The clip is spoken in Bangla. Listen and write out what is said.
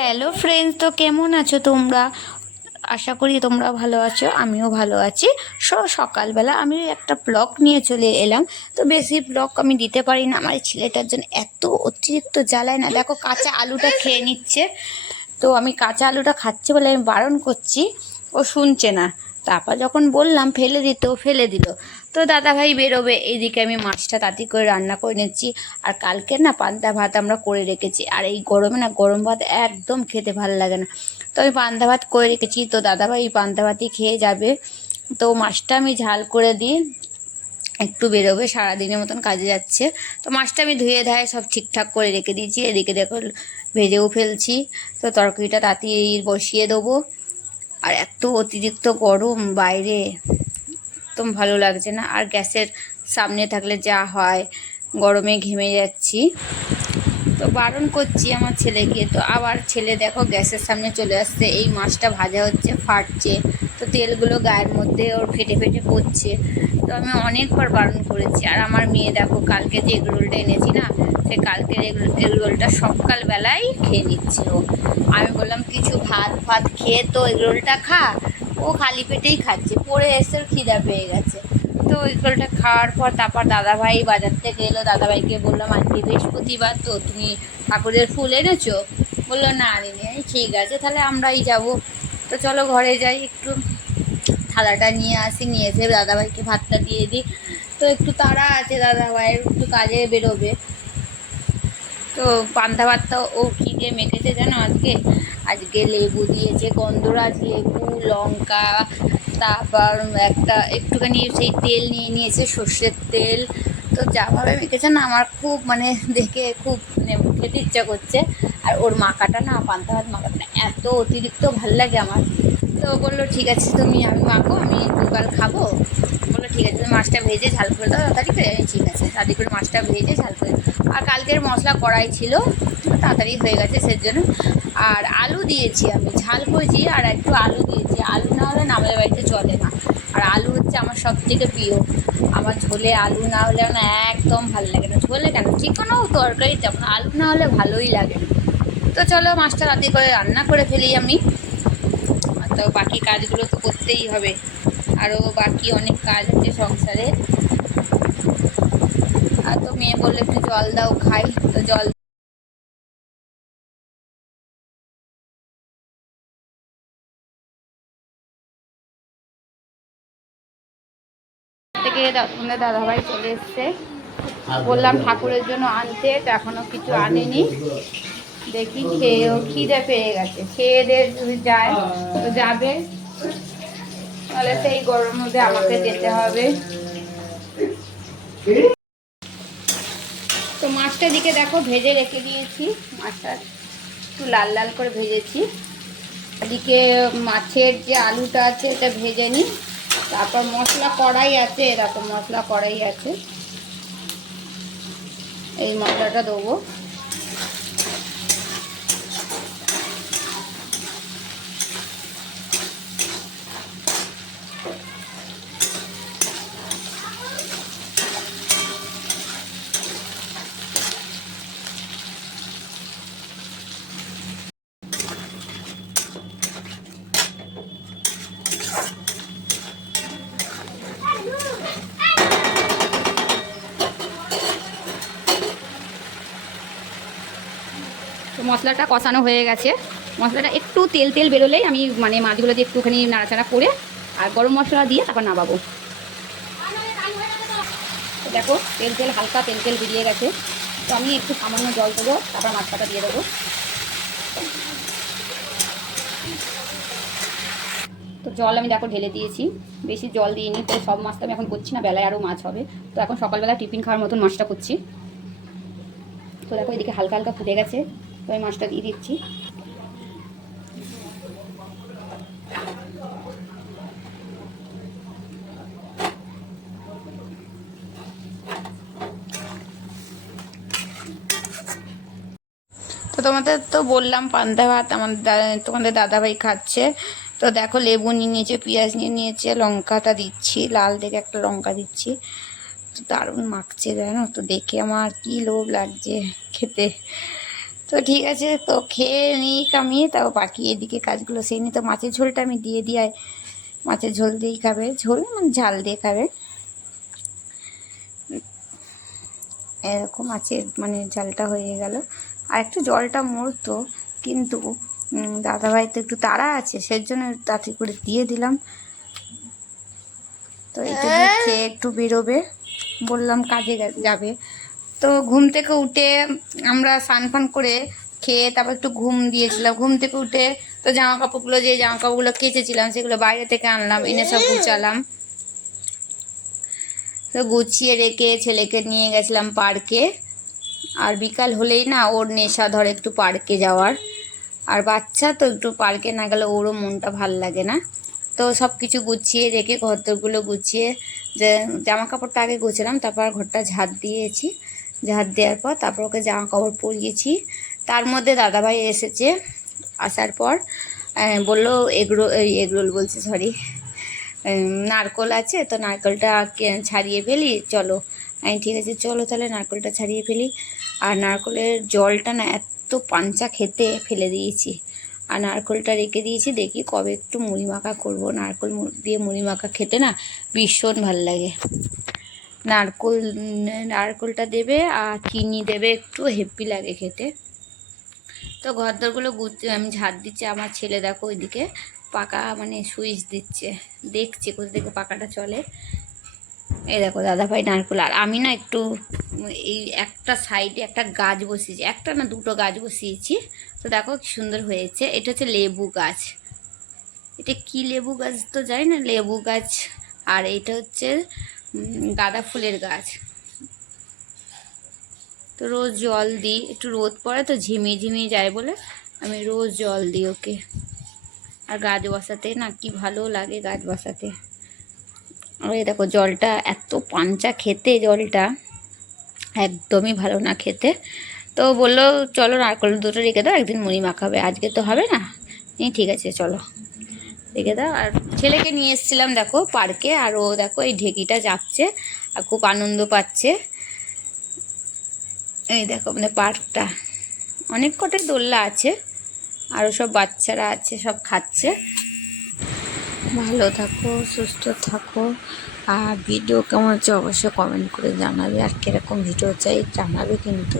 হ্যালো ফ্রেন্ডস, তো কেমন আছো তোমরা? আশা করি তোমরা ভালো আছো, আমিও ভালো আছি। সকালবেলা আমি একটা ব্লগ নিয়ে চলে এলাম। তো বেশি ব্লগ আমি দিতে পারি না, আমার এই ছেলেটার জন্য এত অতিরিক্ত জ্বালায় না। দেখো কাঁচা আলুটা খেয়ে নিচ্ছে, তো আমি কাঁচা আলুটা খাচ্ছি বলে আমি বারণ করছি, ও শুনছে না। তারপর যখন বললাম ফেলে দিতে, ও ফেলে দিল। তো দাদাভাই বেরোবে, এইদিকে আমি মাছটা তাড়াতাড়ি করে রান্না করে নিচ্ছি। আর কালকে না পান্তা ভাত আমরা করে রেখেছি, আর এই গরমে না গরম ভাত একদম খেতে ভালো লাগে না। তো আমি পান্তা ভাত করে রেখেছি, তো দাদাভাই পান্তা ভাতই খেয়ে যাবে। তো মাছটা আমি ঝাল করে দিই, একটু বেরোবে, সারাদিনের মতন কাজে যাচ্ছে। তো মাছটা আমি ধুয়ে ধায়ে সব ঠিকঠাক করে রেখে দিয়েছি। এদিকে দেখো ভেজেও ফেলছি। তো তরকারিটা তাড়াতাড়ি বসিয়ে দেবো। আর এত অতিরিক্ত গরম বাইরে, একদম ভালো লাগছে না। আর গ্যাসের সামনে থাকলে যা হয়, গরমে ঘেমে যাচ্ছি। তো বারণ করছি আমার ছেলেকে, তো আবার ছেলে দেখো গ্যাসের সামনে চলে আসছে। এই মাছটা ভাজা হচ্ছে, ফাটছে, তো তেলগুলো গায়ের মধ্যে ওর ফেটে ফেটে পড়ছে। তো আমি অনেকবার বারণ করেছি। আর আমার মেয়ে দেখো কালকে যে এগরোলটা এনেছি না, সে কালকের এগরোলটা সকালবেলায় খেয়ে নিচ্ছে ও। আমি বললাম কিছু ভাত ফাত খেয়ে তো এগরোলটা খা, ও খালি পেটেই খাচ্ছে, পরে এসে খিদা পেয়ে গেছে। তো এগরোলটা খাওয়ার পর তারপর দাদাভাই বাজার থেকে এলো। দাদাভাইকে বললাম আজকে বৃহস্পতিবার, তো তুমি ঠাকুরের ফুল এনেছো? বললো না আনিনি। ঠিক আছে, তাহলে আমরাই যাব। তো চলো ঘরে যাই, একটু থালাটা নিয়ে আসি, নিয়ে এসে দাদাভাইকে ভাতটা দিয়ে দিই। তো একটু তাড়া আছে, দাদাভাইয়ের একটু কাজে বেরোবে। তো পান্তা ভাতটা ও কী দিয়ে মেখেছে জানো আজকে? আজকে লেবু দিয়েছে, গন্ধরাজ লেবু, লঙ্কা, তারপর একটা একটুখানি সেই তেল নিয়ে নিয়েছে, সর্ষের তেল। তো যাভাবে মেখেছে না, আমার খুব মানে দেখে খুব মানে খেতে ইচ্ছা করছে। আর ওর মাখাটা না, পান্তা ভাত মাখাটা না এত অতিরিক্ত ভাল লাগে আমার। তো বললো ঠিক আছে, আমি মাখো, আমি দুকাল খাবো। বললো ঠিক আছে, তুমি মাছটা ভেজে ঝাল করে দাও তাড়াতাড়ি করে। ঠিক আছে, তাড়াতাড়ি করে মাছটা ভেজে ঝাল করে। আর কালকের মশলা কড়াই ছিল, তাড়াতাড়ি হয়ে গেছে সেজন্য। আর আলু দিয়েছি, আমি ঝাল করেছি আর একটু আলু দিয়েছি। আলু না হলে না আমাদের বাড়িতে চলে না। আর আলু হচ্ছে আমার সব থেকে প্রিয়। আমার ঝোলে আলু না হলে না একদম ভালো লাগে না। ঝোলে কেন, যে কোনো তরকারি তেমন আলু না হলে ভালোই লাগে না। তো চলো মাছটা রাতে করে রান্না করে ফেলি আমি। তো বাকি কাজগুলো তো করতেই হবে, আরও বাকি অনেক কাজ আছে সংসারে। আর তো মেয়ে বললে একটু জল দাও খাই, তো জল থেকে তোমাদের দাদাভাই চলে এসছে। বললাম ঠাকুরের জন্য আনতে, তো এখনো কিছু আনেনি। দেখি খেয়েও খিদে পেয়ে গেছে, খেয়ে দিয়ে যদি যায় তো যাবে, তাহলে সেই গরমের মধ্যে আমাকে যেতে হবে। তো মাছটা দিকে দেখো ভেজে রেখে দিয়েছি, মাছটা একটু লাল লাল করে ভেজেছি। এদিকে মাছের যে আলুটা আছে এটা ভেজে নিই। তারপর মশলা কড়াই আছে, এরকম মশলা কড়াই আছে, এই মশলাটা দেবো। তো মশলাটা কষানো হয়ে গেছে। মশলাটা একটু তেল তেল বেরোলেই আমি মানে মাছগুলো দিয়ে একটুখানি নাড়াচাড়া করে আর গরম মশলা দিয়ে তারপর নামাবো। তো দেখো তেল তেল হালকা তেল তেল বেরিয়ে গেছে। তো আমি একটু সামান্য জল দেবো, তারপর মাছটা দিয়ে দেবো। তো জল আমি দেখো ঢেলে দিয়েছি, বেশি জল দিইনি। তো সব মাছটা আমি এখন করছি না, বেলায় আরও মাছ হবে। তো এখন সকালবেলা টিফিন খাওয়ার মতন মাছটা করছি। তো দেখো এদিকে হালকা হালকা ফুটে গেছে, তো আমি মাছটা দিয়ে দিচ্ছি। তো তোমাদের তো বললাম পান্তা ভাত আমার তোমাদের দাদাভাই খাচ্ছে। তো দেখো লেবু নিয়ে নিয়েছে, পেঁয়াজ নিয়ে নিয়েছে, লঙ্কাটা দিচ্ছি, লাল দেখে একটা লঙ্কা দিচ্ছি। তো দারুণ মাখছে জানো, তো দেখে আমার কি লোভ লাগছে খেতে। তো ঠিক আছে, তো খেয়ে নিই কামিয়ে, তাও বাকি এদিকে কাজগুলো সেই নিয়ে। তো মাছের ঝোলটা আমি দিয়ে দিই, মাছের ঝোল দিয়েই খাবে, ঝোল মানে ঝাল দিয়ে খাবে, এরকম মাছের মানে ঝালটা হয়ে গেল। আর একটু জলটা মরতো, কিন্তু দাদাভাই তো একটু তাড়া আছে, সেজন্য তাড়াতাড়ি করে দিয়ে দিলাম। তো এটা দিয়ে খেয়ে একটু বেরোবে, বললাম কাজে যাবে। তো ঘুম থেকে উঠে আমরা স্নান ফান করে খেয়ে তারপর একটু ঘুম দিয়েছিলাম। ঘুম থেকে উঠে তো জামা কাপড়গুলো, যে জামা কাপড়গুলো কেচেছিলাম সেগুলো বাইরে থেকে আনলাম, এনে সব গুছালাম। তো গুছিয়ে রেখে ছেলেকে নিয়ে গেছিলাম পার্কে। আর বিকাল হলেই না ওর নেশা ধরে একটু পার্কে যাওয়ার, আর বাচ্চা তো একটু পার্কে না গেলে ওরও মনটা ভাল লাগে না। তো সব কিছু গুছিয়ে রেখে ঘরদোরগুলো গুছিয়ে, যে জামা কাপড়টা আগে গুছলাম, তারপর ঘরটা ঝাড় দিয়েছি। ঝাড় দেওয়ার পর তারপর ওকে জামা কাপড় পরিয়েছি। তার মধ্যে দাদাভাই এসেছে, আসার পর বললো এগরোল বলছে, সরি, নারকোল আছে তো নারকোলটা ছাড়িয়ে ফেলি চলো। আমি ঠিক আছে চলো তাহলে নারকোলটা ছাড়িয়ে ফেলি। আর নারকোলের জলটা না এত পাঞ্চা, খেতে ফেলে দিয়েছি। আর নারকোলটা রেখে দিয়েছি, দেখি কবে একটু মুড়ি মাখা করবো। নারকোল দিয়ে মুড়ি মাখা খেতে না ভীষণ ভাল লাগে। নারকোলটা দেবে আর চিনি দেবে, একটু হেভি লাগে খেতে। তো ঘরদোরগুলো আমি ঝাড় দিচ্ছি। আমার ছেলে দেখো ওইদিকে পাকা মানে সুইচ দিচ্ছে, দেখছি কোথা থেকে পাকাটা চলে। এই দেখো দাদাভাই নারকোল, আর আমি না একটু এই একটা সাইডে একটা গাছ বসিয়েছি, একটা না দুটো গাছ বসিয়েছি। তো দেখো কি সুন্দর হয়েছে। এটা হচ্ছে লেবু গাছ, এটা কি লেবু গাছ তো জানি না, লেবু গাছ। আর এটা হচ্ছে গাঁদা ফুলের গাছ। তো রোজ জল দিই, একটু রোদ পড়ে তো ঝিমিয়ে ঝিমিয়ে যায় বলে আমি রোজ জল দিই ওকে। আর গাছ বসাতে না কি ভালো লাগে গাছ বসাতে। আর এই দেখো জলটা এত পাঞ্চা খেতে, জলটা একদমই ভালো না খেতে। তো বললো চলো নারকোল দুটো রেখে দাও, একদিন মুড়ি মাখাবে, আজকে তো হবে না। ঠিক আছে চলো রেখে দাও। আর ছেলেকে নিয়ে এসেছিলাম দেখো পার্কে, আর ও দেখো এই ঢেকিটা যাচ্ছে আর খুব আনন্দ পাচ্ছে। এই দেখো আমাদের পার্কটা অনেক কটাই দোলনা আছে, আরও সব বাচ্চারা আছে, সব খাচ্ছে। ভালো থাকো, সুস্থ থাকো। আর ভিডিও কেমন হচ্ছে অবশ্যই কমেন্ট করে জানাবে, আর কীরকম ভিডিও চাই জানাবে কিন্তু।